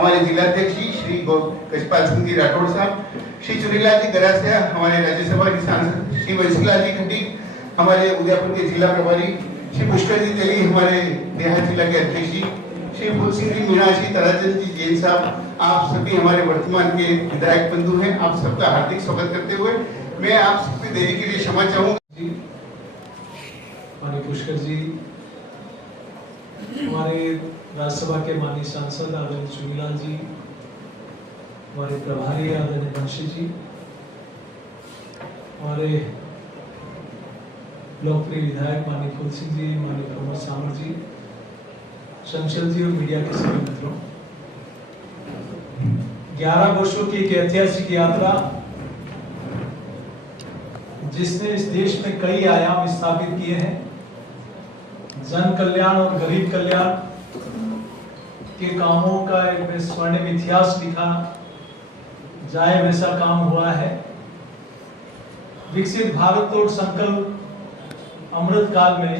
हमारे जिलाध्यक्ष श्री कशपाल सिंह जी राठौड़ साहब, श्री चुनीलाल जी गरासिया हमारे राज्यसभा के सांसद, श्री वंशीलाल जी खटीक हमारे उदयपुर के जिला प्रभारी, श्री पुष्कर जी तेली हमारे देहात जिला के अध्यक्ष जी, श्री फूल सिंह जी मीणा, श्री ताराचंद जी जैन साहब, आप सभी हमारे वर्तमान के विधायक बंधु हैं। आप सबका हार्दिक स्वागत करते हुए मैं आप सबकी देरी के लिए क्षमा चाहूंगा। माननीय पुष्कर जी, हमारे राज्यसभा के माननीय सांसद आदरणीय चुनीलाल जी, हमारे प्रभारी आदरणीय वंशी जी, हमारे लोकप्रिय विधायक माननीय फूल सिंह जी, माननीय प्रमोद सामर जी, चंचल जी और मीडिया के सभी मित्रों, 11 वर्षों की एक ऐतिहासिक यात्रा जिसने इस देश में कई आयाम स्थापित किए हैं। जन कल्याण और गरीब कल्याण के कामों का एक स्वर्णिम इतिहास लिखा जाए वैसा काम हुआ है। विकसित भारत और संकल्प अमृत काल में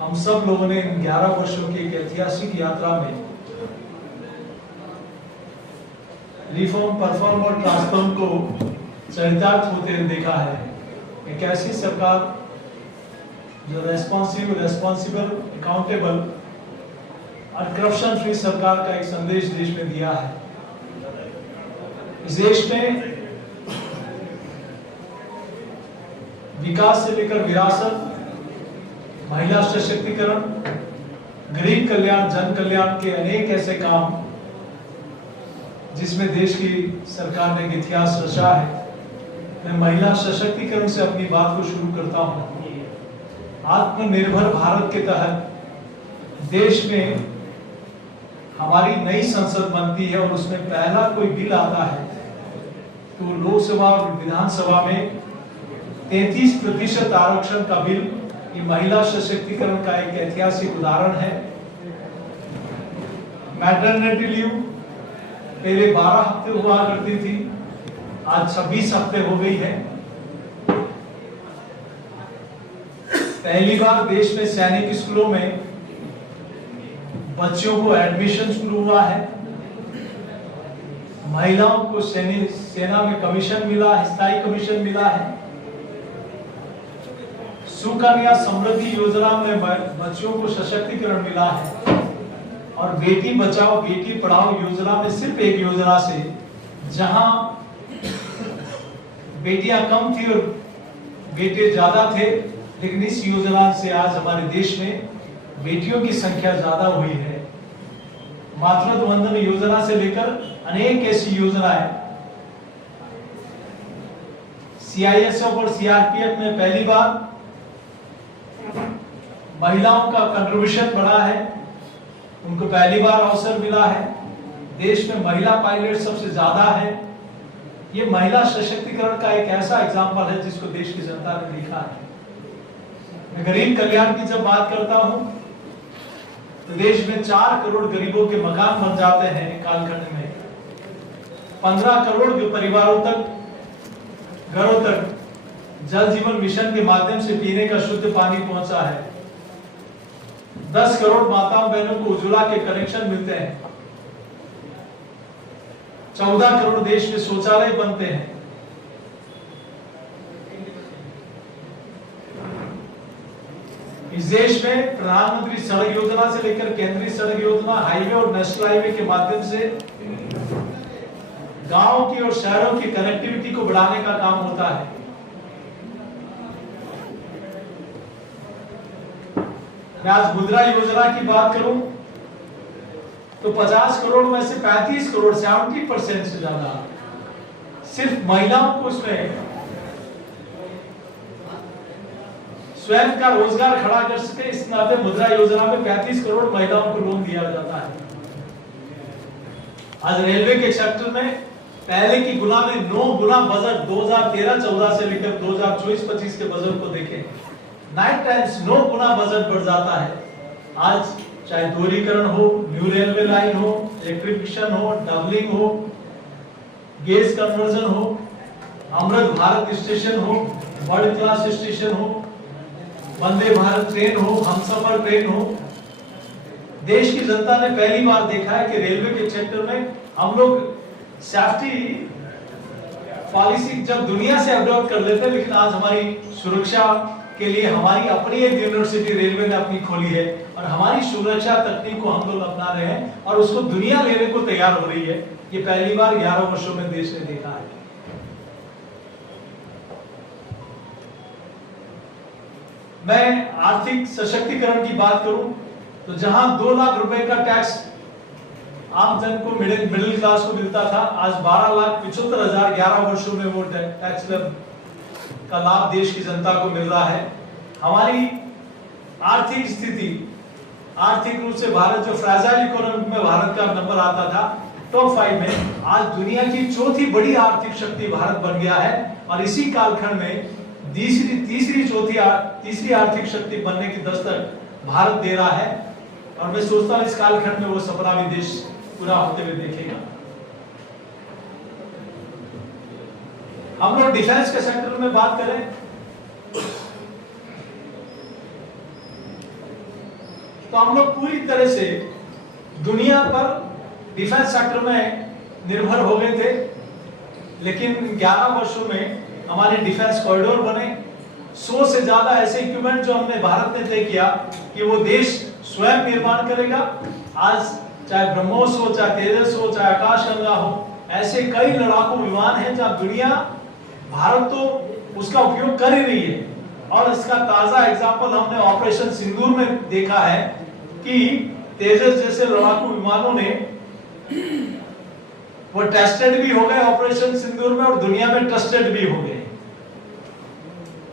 हम सब लोगों ने इन 11 वर्षों की एक ऐतिहासिक यात्रा में रिफॉर्म, परफॉर्म और ट्रांसफॉर्म को चरितार्थ होते देखा है। एक ऐसी सरकार जो रेस्पॉन्सिबल, अकाउंटेबल और करप्शन फ्री सरकार का एक संदेश देश में दिया है। इस देश में विकास से लेकर विरासत, महिला सशक्तिकरण, गरीब कल्याण, जन कल्याण के अनेक ऐसे काम जिसमें देश की सरकार ने एक इतिहास रचा है। मैं महिला सशक्तिकरण से अपनी बात को शुरू करता हूं। आत्मनिर्भर भारत के तहत देश में हमारी नई संसद बनती है और उसमें पहला कोई बिल आता है तो लोकसभा और विधानसभा में 33% आरक्षण का बिल, ये महिला सशक्तिकरण का एक ऐतिहासिक उदाहरण है। मैटरनिटी लीव पहले 12 हफ्ते हुआ करती थी, आज 26 हफ्ते हो गई है। पहली बार देश में सैनिक स्कूलों में बच्चों को एडमिशन शुरू हुआ है। महिलाओं को सेना में कमीशन मिला, स्थायी कमीशन मिला है। सुकन्या समृद्धि योजना में बच्चों को सशक्तिकरण मिला है। और बेटी बचाओ बेटी पढ़ाओ योजना में सिर्फ एक योजना से, जहां बेटियां कम थी और बेटे ज्यादा थे, लेकिन इस योजना से आज हमारे देश में बेटियों की संख्या ज्यादा हुई है। मातृत्व वंदन योजना से लेकर अनेक ऐसी योजनाएं, सीआईएसएफ और सीआरपीएफ में पहली बार महिलाओं का कंट्रीब्यूशन बढ़ा है, उनको पहली बार अवसर मिला है। देश में महिला पायलट सबसे ज्यादा है। ये महिला सशक्तिकरण का एक ऐसा एग्जाम्पल है जिसको देश की जनता ने लिखा है। मैं गरीब कल्याण की जब बात करता हूं तो देश में 4 करोड़ गरीबों के मकान बन जाते हैं कालखंड में। 15 करोड़ के परिवारों तक, घरों तक जल जीवन मिशन के माध्यम से पीने का शुद्ध पानी पहुंचा है। 10 करोड़ माताओं बहनों को उज्ज्वला के कनेक्शन मिलते हैं। 14 करोड़ देश में शौचालय बनते हैं। इस देश में प्रधानमंत्री सड़क योजना से लेकर केंद्रीय सड़क योजना, हाईवे और नेशनल हाईवे के माध्यम से गांवों की और शहरों की कनेक्टिविटी को बढ़ाने का काम होता है। मैं आज मुद्रा योजना की बात करूं तो 50 करोड़ में से 35 करोड़ 70% से ज्यादा सिर्फ महिलाओं को उसमें स्वयं का रोजगार खड़ा कर सके, इस नाते मुद्रा योजना में 35 करोड़ महिलाओं को लोन दिया जाता है। आज रेलवे के सेक्टर में पहले की गुना में 9 गुना बजट 2013-14 से लेकर 2024-25 के बजट को देखें, 9 टाइम्स 9 गुना बजट बढ़ जाता है। आज चाहे दोहरीकरण हो, न्यू रेलवे लाइन हो, इलेक्ट्रिफिकेशन हो, डबलिंग हो, गेज कन्वर्जन हो, अमृत भारत स्टेशन हो, वर्ल्ड क्लास स्टेशन हो, वंदे भारत ट्रेन हो, हमसफर ट्रेन हो, देश की जनता ने पहली बार देखा है कि रेलवे के सेक्टर में हम लोग सेफ्टी पॉलिसी जब दुनिया से अडॉप्ट कर लेते हैं, लेकिन आज हमारी सुरक्षा के लिए हमारी अपनी एक यूनिवर्सिटी रेलवे ने अपनी खोली है और हमारी सुरक्षा तकनीक को हम लोग अपना रहे हैं और उसको दुनिया लेने को तैयार हो रही है। ये पहली बार 11 वर्षों में देश ने देखा है। मैं आर्थिक सशक्तिकरण की बात करूं तो जहां 2 लाख रुपए का टैक्स आम जन को मिडिल क्लास को मिलता था, आज 12,75,000 11 वर्षों में वो टैक्स का लाभ देश की जनता को मिल रहा है। हमारी आर्थिक स्थिति, आर्थिक रूप से भारत जो फ्रेजाइल इकोनॉमी में भारत का नंबर आता था टॉप 5 में, आज दुनिया की चौथी बड़ी आर्थिक शक्ति भारत बन गया है और इसी कालखंड में तीसरी आर्थिक शक्ति बनने की दस्तक भारत दे रहा है और मैं सोचता हूं इस कालखंड में वो सपना भी देश पूरा होते हुए देखेगा। हम लोग डिफेंस के सेक्टर में बात करें तो हम लोग पूरी तरह से दुनिया पर डिफेंस सेक्टर में निर्भर हो गए थे, लेकिन 11 वर्षों में हमारे डिफेंस कॉरिडोर बने। 100 से ज्यादा ऐसे इक्विपमेंट जो हमने भारत ने तय किया कि वो देश स्वयं निर्माण करेगा। आज चाहे ब्रह्मोस हो, चाहे तेजस हो, चाहे आकाशगंगा हो, ऐसे कई लड़ाकू विमान हैं जहां दुनिया, भारत तो उसका उपयोग कर ही रही है। और इसका ताजा एग्जांपल हमने ऑपरेशन सिंदूर में देखा है कि तेजस जैसे लड़ाकू विमानों ने वो टेस्टेड भी हो गए ऑपरेशन सिंदूर में और दुनिया में ट्रस्टेड भी हो गए।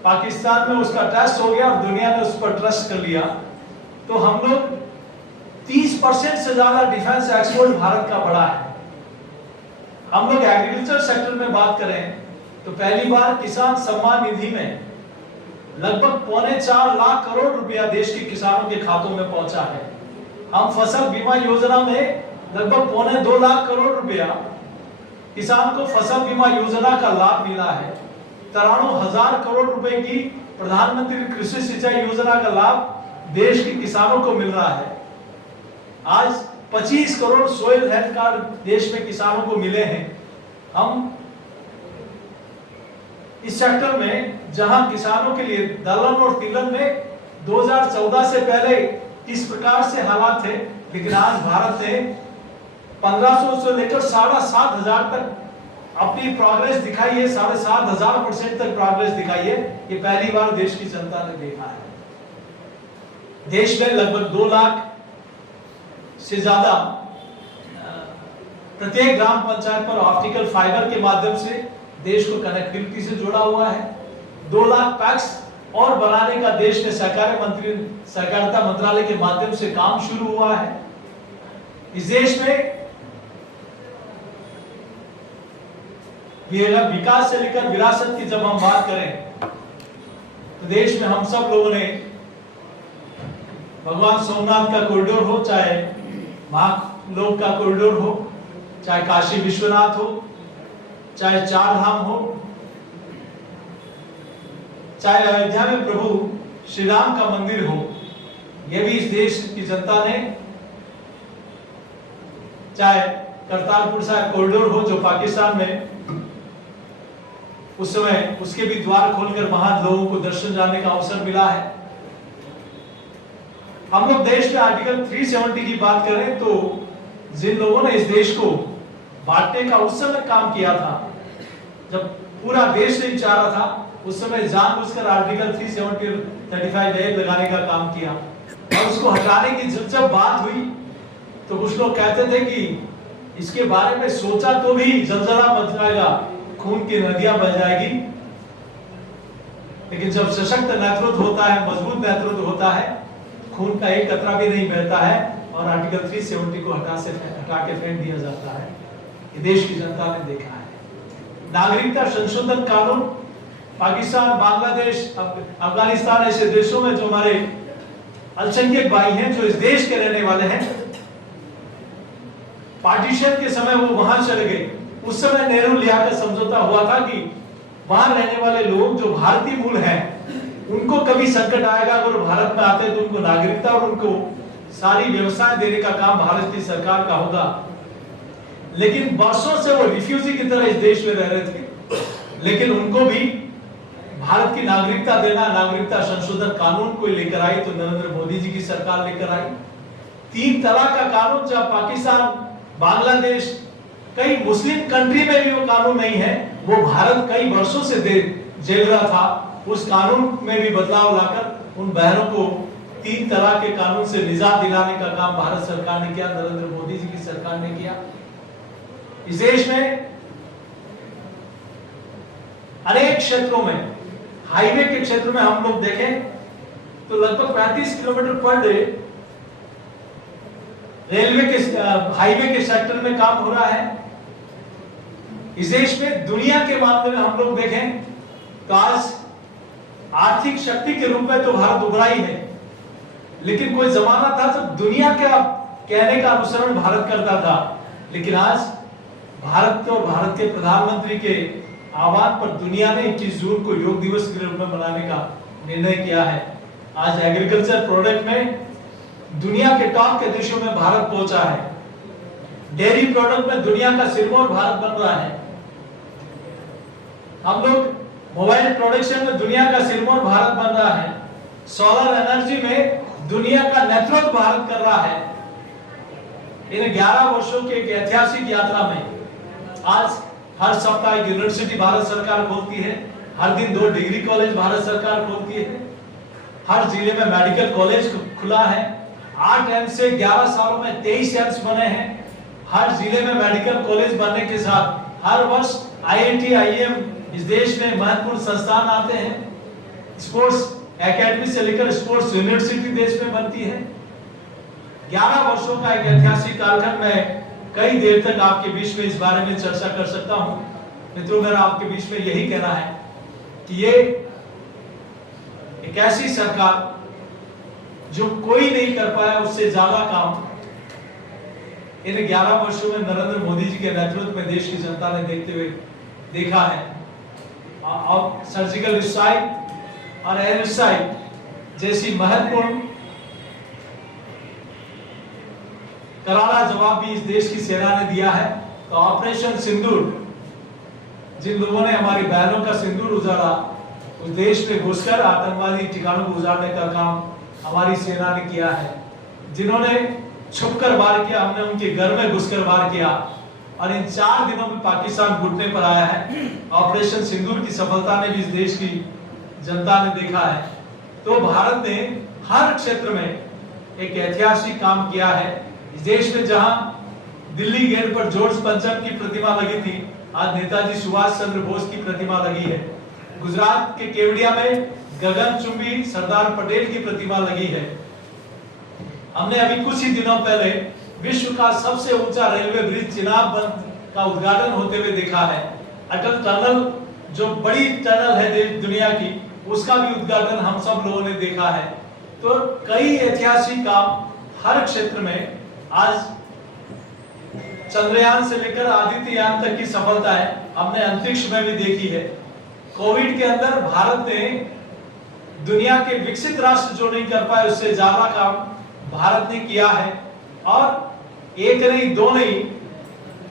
पाकिस्तान में उसका टेस्ट हो गया और दुनिया ने उस पर ट्रस्ट कर लिया। तो हम लोग 30% से ज्यादा डिफेंस एक्सपोर्ट भारत का बढ़ा है। हम लोग एग्रीकल्चर सेक्टर में बात करें तो पहली बार किसान सम्मान निधि में लगभग 4.25 लाख करोड़ रुपया देश के किसानों के खातों में पहुंचा है। हम फसल बीमा योजना में लगभग 2.25 लाख करोड़ रुपया किसान को फसल बीमा योजना का लाभ मिला है। 93,000 करोड़ रुपए की प्रधानमंत्री कृषि सिंचाई योजना का लाभ देश के किसानों को मिल रहा है। आज 25 करोड़ सोइल हेल्थ कार्ड देश में किसानों को मिले हैं। हम इस सेक्टर में जहां किसानों के लिए दलहन और तिलहन में 2014 से पहले इस प्रकार से हालात थे, लेकिन आज भारत ने 1500 से लेकर 7,500 तक अपनी प्रोग्रेस दिखाई है। 7,500% तक प्रोग्रेस दिखाई है। ये पहली बार देश की जनता ने देखा है। देश में लगभग 2 लाख से ज्यादा प्रत्येक ग्राम पंचायत पर ऑप्टिकल फाइबर के माध्यम से देश को कनेक्टिविटी से जुड़ा हुआ है। 2 लाख पैक्स और बनाने का देश में सहकारिता मंत्रालय के माध्यम से काम शुरू हुआ है। इस देश में विकास से लेकर विरासत की जब हम बात करें तो देश में हम सब लोगों ने भगवान सोमनाथ का कॉरिडोर हो, चाहे महालोक का कॉरिडोर हो, चाहे काशी विश्वनाथ हो, चाहे 4 धाम हो, चाहे अयोध्या में प्रभु श्री राम का मंदिर हो, यह भी इस देश की जनता ने, चाहे करतारपुर साहिब कॉरिडोर हो जो पाकिस्तान में, उस समय उसके भी द्वार खोलकर वहां लोगों को दर्शन जाने का अवसर मिला है। हम लोग देश में आर्टिकल 370 की बात करें तो जिन लोगों ने इस देश को बांटने का उस समय काम किया था, जब पूरा देश नहीं चाह रहा था, उस समय जानबूझकर आर्टिकल 370 लगाने का काम किया और उसको हटाने की जब बात हुई तो कुछ लोग कहते थे कि इसके बारे में सोचा तो भी जलजला मच जाएगा, खून की नदियां बह जाएगी। लेकिन जब सशक्त नेतृत्व होता है, मजबूत नेतृत्व होता है, खून का एक कतरा भी नहीं बहता है और आर्टिकल 370 को हटा के फेंक दिया जाता है। ये देश की जनता ने देखा है। नागरिकता संशोधन कानून पाकिस्तान, बांग्लादेश, अफगानिस्तान ऐसे देशों में जो हमारे अल्पसंख्यक भाई हैं, जो इस देश के रहने वाले हैं, पार्टीशन के समय वो वहां चले गए। उस समय नेहरू लियाकत समझौता हुआ था कि वहां रहने वाले लोग जो भारतीय मूल हैं, उनको कभी संकट आएगा अगर भारत में आते हैं तो उनको नागरिकता और उनको सारी व्यवस्थाएं देने का काम भारत की सरकार का होगा, लेकिन वर्षों से वो रिफ्यूजी की तरह इस देश में रह रहे थे, लेकिन उनको भी भारत की नागरिकता देना, नागरिकता संशोधन कानून को लेकर आई तो नरेंद्र मोदी जी की सरकार लेकर आई। 3 तलाक का कानून, जब पाकिस्तान, बांग्लादेश, कई मुस्लिम कंट्री में भी वो कानून नहीं है, वो भारत कई वर्षों से झेल रहा था, उस कानून में भी बदलाव लाकर उन बहनों को 3 तलाक के कानून से निजात दिलाने का काम भारत सरकार ने किया, नरेंद्र मोदी जी की सरकार ने किया। इस देश में अनेक क्षेत्रों में, हाईवे के क्षेत्र में हम लोग देखें तो लगभग 35 किलोमीटर पर डे रेलवे के हाईवे के सेक्टर में काम हो रहा है। इस देश में दुनिया के मामले में हम लोग देखें तो आज आर्थिक शक्ति के रूप में तो भारत उभरा ही है, लेकिन कोई जमाना था जब दुनिया के कहने का अनुसरण भारत करता था, लेकिन आज भारत तो भारत के प्रधानमंत्री के आह्वान पर दुनिया ने 21 जून को योग दिवस के रूप में मनाने का निर्णय किया है। आज एग्रीकल्चर प्रोडक्ट में दुनिया के टॉप के देशों में भारत पहुंचा है। डेयरी प्रोडक्ट में दुनिया का सिरमौर भारत बन रहा है। हम लोग मोबाइल प्रोडक्शन में दुनिया का सिरमौर भारत बन रहा है। सोलर एनर्जी में दुनिया का नेतृत्व भारत कर रहा है। इन 11 वर्षों की एक ऐतिहासिक यात्रा में आज हर सप्ताह एक यूनिवर्सिटी भारत सरकार खोलती है, हर दिन 2 डिग्री कॉलेज भारत सरकार खोलती है, हर जिले में मेडिकल कॉलेज खुला है। 8 एम्स से 11 सालों में 23 एम्स बने हैं। हर जिले में मेडिकल कॉलेज बनने के साथ हर वर्ष IIT, IIM इस देश में महत्वपूर्ण संस्थान आते हैं। स्पोर्ट्स एकेडमी से लेकर स्पोर्ट्स यूनिवर्सिटी देश में बनती है। 11 वर्षों का एक ऐतिहासिक कालखंड में कई देर तक आपके बीच में इस बारे में चर्चा कर सकता हूं। मित्रों, मेरा आपके बीच में यही कहना है कि ये एक ऐसी सरकार जो कोई नहीं कर पाया उससे ज्यादा काम इन 11 वर्षों में नरेंद्र मोदी जी के नेतृत्व में देश की जनता ने देखा है। और सर्जिकल स्ट्राइक और एयर स्ट्राइक जैसी महत्वपूर्ण करारा जवाब भी इस देश की सेना ने दिया है। तो ऑपरेशन सिंदूर, जिन लोगों ने हमारी बहनों का सिंदूर उजाड़ा, उस देश में घुसकर आतंकवादी ठिकानों को उजाड़ने का काम हमारी सेना ने किया है। जिन्होंने छुपकर वार किया, हमने उनके घर में घुसकर वार किया और इन 4 दिनों में पाकिस्तान घुटने पर आया है। ऑपरेशन सिंदूर की सफलता ने भी इस देश की जनता ने देखा है। तो भारत ने हर क्षेत्र में एक ऐतिहासिक काम किया है। इस देश में जहां दिल्ली गेट पर जॉर्ज पंचम की प्रतिमा लगी थी, आज नेताजी सुभाष चंद्र बोस की प्रतिमा लगी है। गुजरात के केवड़िया में गगनचुंबी सरदार पटेल की प्रतिमा लगी है। हमने अभी कुछ ही दिनों पहले विश्व का सबसे ऊंचा रेलवे ब्रिज चिनाब बंद का उद्घाटन होते हुए देखा है। अटल टनल, जो बड़ी टनल है दुनिया की, उसका भी उद्घाटन हम सब लोगों ने देखा है। तो कई ऐतिहासिक काम हर क्षेत्र में, आज चंद्रयान से लेकर आदित्ययान तक की सफलता है हमने अंतरिक्ष में भी देखी है। कोविड के अंदर भारत ने दुनिया के विकसित राष्ट्र जो नहीं कर पाए उससे ज्यादा काम भारत ने किया है। और एक नहीं, 2 नहीं,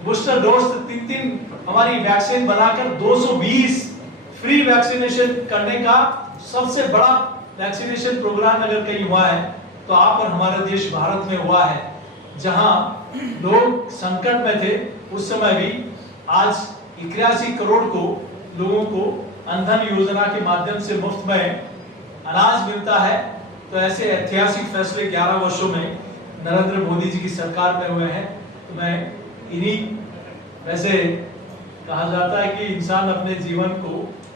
बूस्टर डोज 3 हमारी वैक्सीन बनाकर 220 फ्री वैक्सीनेशन करने का सबसे बड़ा वैक्सीनेशन प्रोग्राम अगर कहीं हुआ है तो आप और हमारा देश भारत में हुआ है। जहां लोग संकट में थे उस समय भी आज 81 करोड़ को लोगों को अंधन योजना के माध्यम से मुफ्त में अनाज मिलता है। तो ऐसे ऐतिहासिक फैसले 11 वर्षों में नरेंद्र मोदी जी की सरकार में हुए हैं। तो मैं इन्हीं, वैसे कहा जाता है कि इंसान अपने जीवन को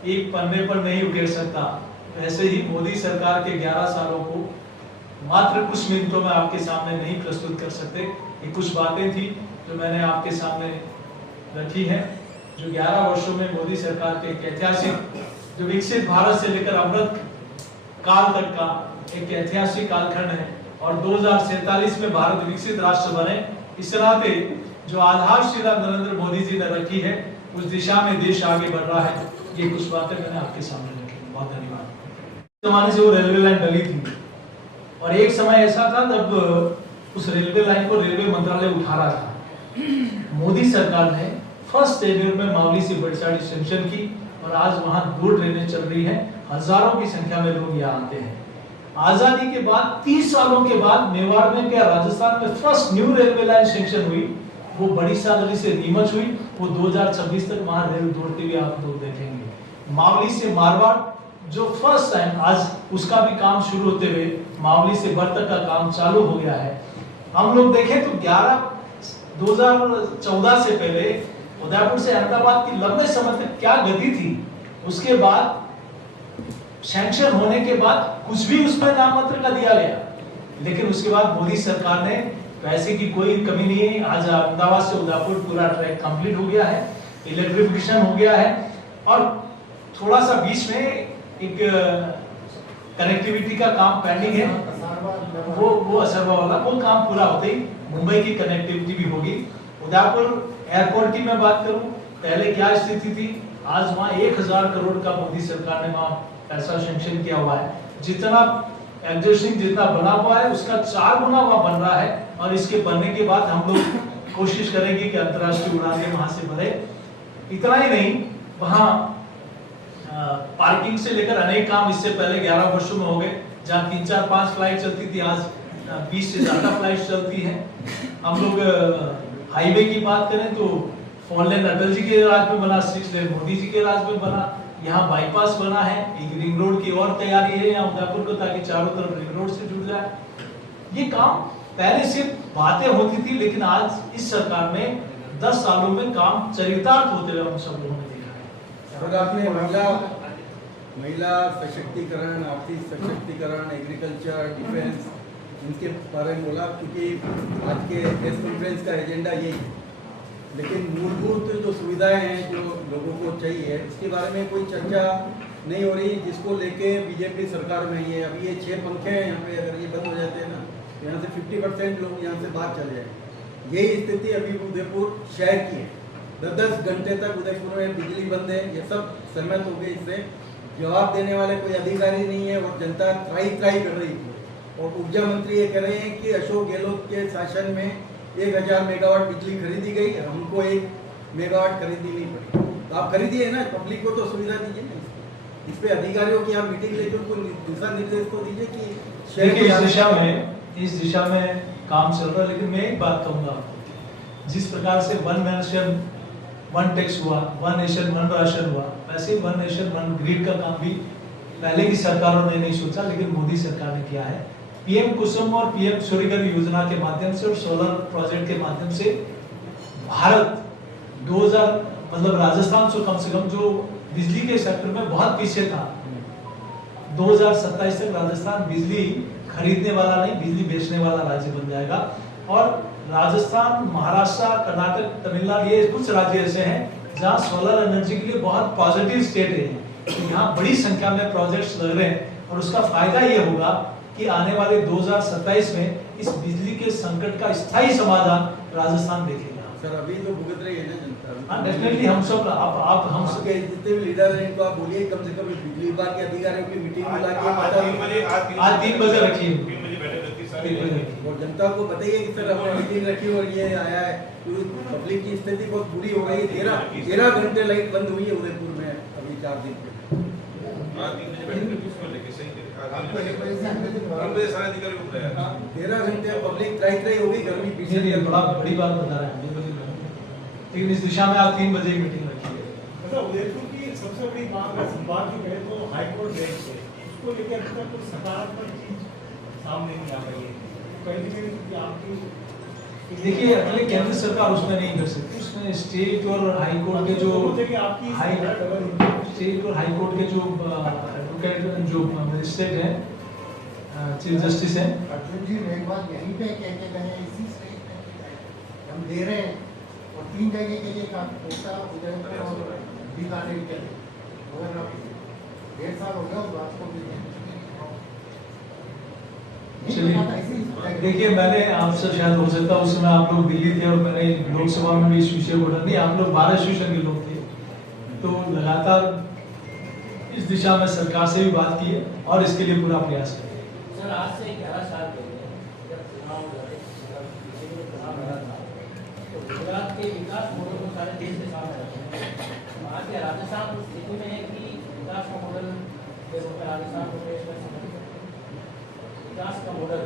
एक पन्ने पर नहीं उकेर सकता, वैसे ही मोदी सरकार के 11 सालों को मात्र कुछ मिनटों में आपके सामने नहीं प्रस्तुत कर सकते। ये कुछ बातें थी जो मैंने आपके सामने रखी है, जो 11 वर्षों में मोदी सरकार के एक ऐतिहासिक, जो विकसित भारत से लेकर अमृत काल तक का एक ऐतिहासिक कालखंड है। और 2047 में भारत विकसित राष्ट्र बने, इस नाते जो आधारशिला नरेंद्र मोदी जी ने रखी है उस दिशा में देश आगे बढ़ रहा है। ये कुछ बातें मैंने आपके सामने रखी। बहुत धन्यवाद। जमाने से वो रेलवे लाइन डली थी और एक समय ऐसा था जब उस रेलवे लाइन को रेलवे मंत्रालय उठा रहा था। मोदी सरकार ने फर्स्ट टेन्योर में मावली से बड़साड़ी सेंक्शन की और आज वहां 2 ट्रेनें चल रही हैं। हजारों की संख्या में लोग यहाँ आते हैं। आजादी के बाद 30 सालों के बाद मेवाड़ में क्या राजस्थान में first new railway line sanction हुई, वो बड़ी सादगी से नीमच हुई। वो 2026 तक वहां रेल दौड़ते हुए आप लोग देखेंगे। मावली से मारवाड़ जो फर्स्ट टाइम, आज उसका भी काम शुरू होते हुए मावली से बर तक का काम चालू हो गया है। हम लोग देखें तो 2014 से पहले उदयपुर से अहमदाबाद की लंबे समय तक क्या गति थी, उसके बाद सैंक्शन होने के बाद कुछ भी उसमें नाममात्र का दिया गया, लेकिन उसके बाद मोदी सरकार ने, पैसे की कोई कमी नहीं है। आज अहमदाबाद से उदयपुर पूरा ट्रैक कंप्लीट हो गया है, इलेक्ट्रिफिकेशन हो गया है और थोड़ा सा बीच में एक कनेक्टिविटी का काम पेंडिंग है, वो असरवा वाला वो काम पूरा होते ही मुंबई की कनेक्टिविटी भी होगी। उदयपुर एयरपोर्ट की मैं बात करूं, पहले क्या स्थिति थी, आज वहां 1000 करोड़ का मोदी सरकार ने वहां पैसा सैंक्शन किया हुआ है। जितना एग्जिस्टिंग जितना बना हुआ है उसका 4 गुना वहां बन रहा है और इसके बनने के बाद हम लोग कोशिश करेंगे कि अंतर्राष्ट्रीय उड़ानें वहां से बढ़े। इतना ही नहीं, वहां पार्किंग से लेकर अनेक काम इससे पहले 11 वर्षों में हो गए। जहां 3, 4, 5 फ्लाइट चलती थी, आज 20 से ज्यादा फ्लाइट चलती है। हम लोग हाईवे की बात करें तो 4 लेन अटल जी के राज में बना, 6 लेन मोदी जी के राज में बना, यहाँ बाईपास बना है, एक रिंग रोड की और तैयारी है यहाँ उदयपुर को, ताकि चारों तरफ रिंग रोड से जुड़ जाए। ये काम पहले सिर्फ बातें होती थी, लेकिन आज इस सरकार में 10 सालों में काम चरितार्थ होते हुए हम सब लोगों ने देखा है। सर, आपने महिला सशक्तिकरण, आर्थिक सशक्तिकरण, एग्रीकल्चर, डिफेंस, इनके बारे में बोला, क्योंकि आज के प्रेस कॉन्फ्रेंस का एजेंडा यही है। लेकिन मूलभूत जो सुविधाएं हैं जो लोगों को चाहिए, इसके बारे में कोई चर्चा नहीं हो रही, जिसको लेके बीजेपी सरकार में ही है। अभी ये 6 पंखे हैं यहाँ पे, अगर ये बंद हो जाते हैं ना, तो यहाँ से 50% लोग यहाँ से बाहर चले जाए। यही स्थिति अभी उदयपुर शहर की है। 10-10 घंटे तक उदयपुर में बिजली बंद है। ये सब सहमत हो गए, इससे जवाब देने वाले कोई अधिकारी नहीं है और जनता त्राही कर रही है। और ऊर्जा मंत्री ये कह रहे हैं कि अशोक गहलोत के शासन में 1000 मेगावाट बिजली खरीदी गई, हमको 1 मेगावाट खरीदनी नहीं पड़ी। तो आप खरीदिए ना, पब्लिक को तो सुविधा दीजिए ना। इस पे अधिकारियों की आप मीटिंग लेकर उनको दिशा निर्देश तो दीजिए कि इस दिशा में काम चल रहा है। लेकिन मैं एक बात कहूंगा आपको, जिस प्रकार से 1 नेशन 1 टैक्स हुआ, 1 नेशन 1 राशन हुआ, वैसे 1 नेशन 1 ग्रिड का काम भी पहले की सरकारों ने नहीं सोचा, लेकिन मोदी सरकार ने किया है। पीएम कुसुम और पीएम सूर्यघर योजना के माध्यम से और सोलर प्रोजेक्ट के माध्यम से भारत 2000 मतलब राजस्थान से कम जो बिजली के सेक्टर में बहुत पीछे था, 2027 तक राजस्थान बिजली खरीदने वाला नहीं, बिजली बेचने वाला राज्य बन जाएगा। और राजस्थान, महाराष्ट्र, कर्नाटक, तमिलनाडु, ये कुछ राज्य ऐसे हैं जहां सोलर एनर्जी के लिए बहुत पॉजिटिव स्टेट है। तो यहाँ बड़ी संख्या में प्रोजेक्ट्स लग रहे हैं और उसका फायदा ये होगा कि आने वाले 2027 में इस बिजली के संकट का स्थायी समाधान राजस्थान देखेगा। सर, अभी तो भुगत रही है ना जनता। हाँ, डेफिनेटली हम सब आप हम सब के जितने भी लीडर हैं इनको आप बोलिए कम से कम बिजली विभाग के अधिकारियों की मीटिंग बुला के आज 3 बजे रखिए, 3 बजे बैठक रखी तीन बजे रखिए। और जनता को बताइए कि सर हमने मीटिंग रखी और ये आया है। तो पब्लिक की स्थिति बहुत बुरी हो गई। 13 घंटे लाइट बंद हुई है उदयपुर में अभी 4 दिन से। 3 बजे बैठक रखी, उसको लेके सही 3 बजे सारे अधिकारी को बुलाया। 13 घंटे पब्लिक त्राही हो गई, गर्मी पीछे ये बड़ा बड़ी बात बता रहे हैं। लेकिन इस दिशा में आज 3 बजे की मीटिंग रखी है। मतलब उदयपुर की सबसे बड़ी बात जो है तो हाईकोर्ट बेंच है, उसको लेकर अभी तक कुछ सकारात्मक चीज सामने नहीं आ रही है। कहीं आपकी देखिए, अकेले केंद्र सरकार उसमें नहीं कर सकती, उसमें स्टेट और हाई कोर्ट के जो स्टेट और हाई कोर्ट के जो एडवोकेट जो मजिस्ट्रेट हैं, चीफ जस्टिस हैं। अर्जुन जी, एक बात यहीं पे कह के गए, इसी स्टेट में हम दे रहे हैं और 3 जगह के लिए कोटा, उदयपुर और बीकानेर के लिए, अगर 1.5 साल हो गया उस बात को भी देखिए, मैंने आपसे शायद हो सकता है उस समय आप लोग दिल्ली थे और मैंने लोकसभा में भी इस विषय को उठा नहीं, आप लोग 12 सेशन के लोग थे, तो लगातार इस दिशा में सरकार से भी बात की है और इसके लिए पूरा प्रयास करें। सर आज से 11 साल पहले जब चुनाव लड़े, जब बीजेपी ने चुनाव लड़ा था, तो गुजरात के विकास मॉडल को सारे देश के सामने रखे। आज के राजस्थान उस स्थिति में है कि विकास का मॉडल के रूप में राजस्थान को पेश कर सकते हैं। विकास का मॉडल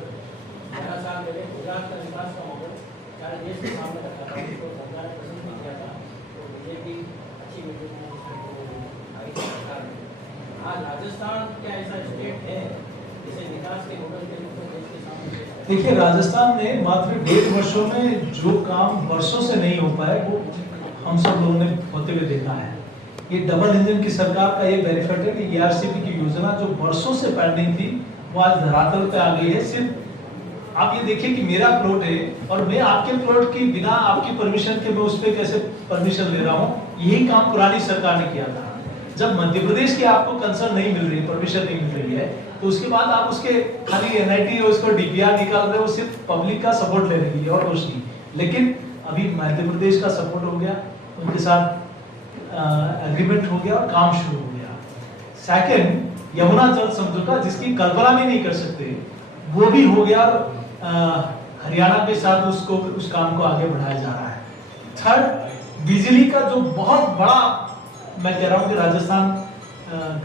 11 साल पहले गुजरात का विकास का मॉडल सारे देश के सामने रखा था, उसको सरकार ने पसंद नहीं किया था, तो बीजेपी अच्छी मीटिंग में आई सरकार में। आज राजस्थान क्या ऐसा स्टेट है जिसे विकास के मॉडल के रूप में देश के सामने पेश करें? देखिए, राजस्थान में मात्र 1.5 वर्षों में जो काम वर्षों से नहीं हो पाए वो हम सब लोगों ने होते हुए देखा है। ये डबल इंजन की सरकार का ये बेनिफिट है कि ERCP की योजना जो वर्षों से पेंडिंग थी वो आज धरातल पे आ गई है। सिर्फ आप ये देखिए कि मेरा प्लॉट है और मैं आपके प्लॉट की बिना आपकी परमिशन के मैं उस पर कैसे परमिशन ले रहा हूँ, यही काम पुरानी सरकार ने किया था। जब मध्य प्रदेश की आपको कंसर्न नहीं मिल रही, परमिशन नहीं मिल रही है, तो उसके बाद आप उसके खाली NIT और उसको DPR निकाल रहे हो, सिर्फ पब्लिक का सपोर्ट लेने के लिए और कुछ नहीं। लेकिन अभी मध्य प्रदेश का सपोर्ट हो गया, उनके साथ एग्रीमेंट हो गया और काम शुरू हो गया। सेकंड, यमुना जल समझौता जिसकी कल्पना भी नहीं कर सकते, वो भी हो गया और हरियाणा के साथ उसको उस काम को आगे बढ़ाया जा रहा है। थर्ड, बिजली का जो बहुत बड़ा, मैं कह रहा हूँ कि राजस्थान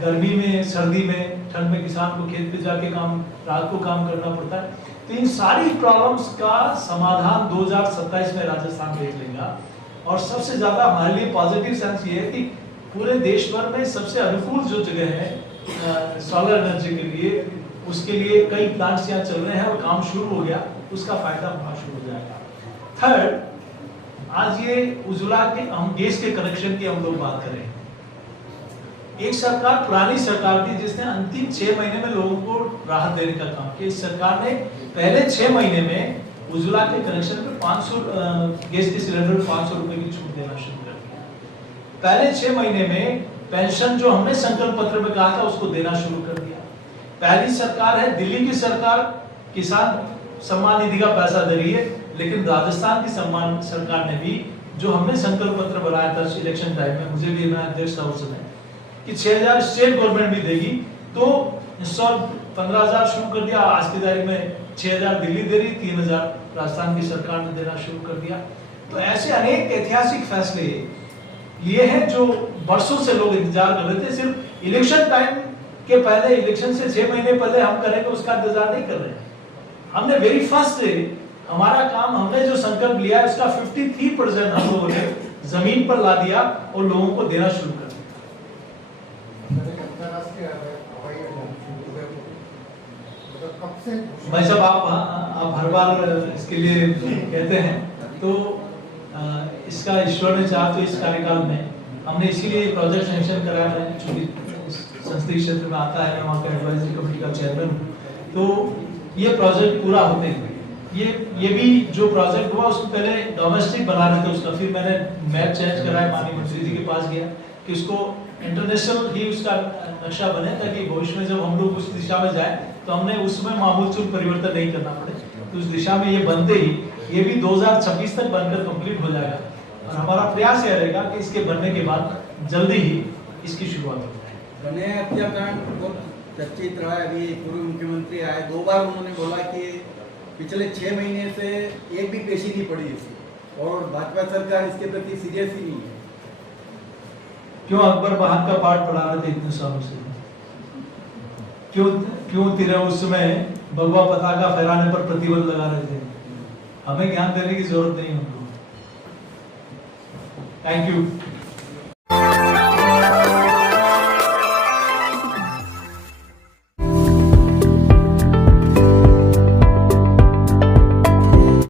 गर्मी में, सर्दी में, ठंड में किसान को खेत पे जाके रात को काम करना पड़ता है। तो इन सारी प्रॉब्लम्स का समाधान 2027 में राजस्थान देख लेगा। और सबसे ज्यादा हमारे लिए पॉजिटिव सेंस ये है कि पूरे देश भर में सबसे अनुकूल जो जगह है सोलर एनर्जी के लिए, उसके लिए कई प्लांट्स यहाँ चल रहे हैं और काम शुरू हो गया, उसका फायदा वहां शुरू हो जाएगा। थर्ड, आज ये उज्ज्वला के हम गैस के कनेक्शन की हम लोग बात करें, एक सरकार पुरानी सरकार थी जिसने अंतिम 6 महीने में लोगों को राहत देने का काम किया। इस सरकार ने पहले 6 महीने में उज्ज्वला के कनेक्शन पे 500 गैस के सिलेंडर में 500 रुपए की छूट देना शुरू कर दिया। पहले 6 महीने में पेंशन जो हमने संकल्प पत्र में कहा था उसको देना शुरू कर दिया। पहली सरकार है दिल्ली की सरकार, किसान सम्मान निधि का पैसा दे रही है, लेकिन राजस्थान की सम्मान सरकार ने भी जो हमने संकल्प पत्र बनाया था इलेक्शन टाइम में, मुझे भी मैं अध्यक्ष था उस समय, कि 6000 स्टेट गवर्नमेंट भी देगी, तो 15,000 शुरू कर दिया। आज की तारीख में 6000 दिल्ली दे रही, 3000 राजस्थान की सरकार ने देना शुरू कर दिया। तो ऐसे अनेक ऐतिहासिक फैसले लिए हैं जो वर्षों से लोग इंतजार कर रहे थे। सिर्फ इलेक्शन टाइम के पहले, इलेक्शन से 6 महीने पहले हम करेंगे उसका इंतजार नहीं कर रहे हैं। हमने वेरी फर्स्ट डे हमारा काम, हमने जो संकल्प लिया है उसका 53% हम लोगों ने जमीन पर ला दिया और लोगों को देना शुरू कर दिया। भाई साहब, आप हर बार इसके लिए कहते हैं, तो इसका ईश्वर ने चाहा तो इस कार्यकाल में हमने इसीलिए प्रोजेक्ट सैंक्शन कराया है, चूंकि संसदीय क्षेत्र में आता है, मैं वहाँ का एडवाइजरी कमेटी का चेयरमैन हूँ। तो ये प्रोजेक्ट पूरा होते हैं, ये भी जो प्रोजेक्ट हुआ उसको पहले डोमेस्टिक बना रहे थे उसका, फिर मैंने मैप चेंज कराया, माननीय मंत्री जी के पास गया कि उसको इंटरनेशनल ही उसका नक्शा बने, ताकि भविष्य में जब हम लोग उस दिशा में जाए तो हमने उसमें मामूल चूल परिवर्तन नहीं करना पड़े। तो उस दिशा में ये बनते ही ये भी 2026 तक बनकर कंप्लीट हो जाएगा और हमारा प्रयास यह रहेगा कि इसके बनने के बाद जल्दी ही इसकी शुरुआत हो जाए। गन्ने हत्याकांड बहुत चर्चित रहा है। अभी पूर्व मुख्यमंत्री आए, 2 बार उन्होंने बोला कि पिछले 6 महीने से एक भी पेशी नहीं पड़ी इसकी, और भाजपा सरकार इसके प्रति सीरियस ही नहीं है। क्यों अकबर बहान का पाठ पढ़ा रहे थे इतने सालों से? क्यों तेरे उस समय भगवा पताका फहराने पर प्रतिबंध लगा रहे थे? हमें ज्ञान देने की जरूरत नहीं हमको। Thank you.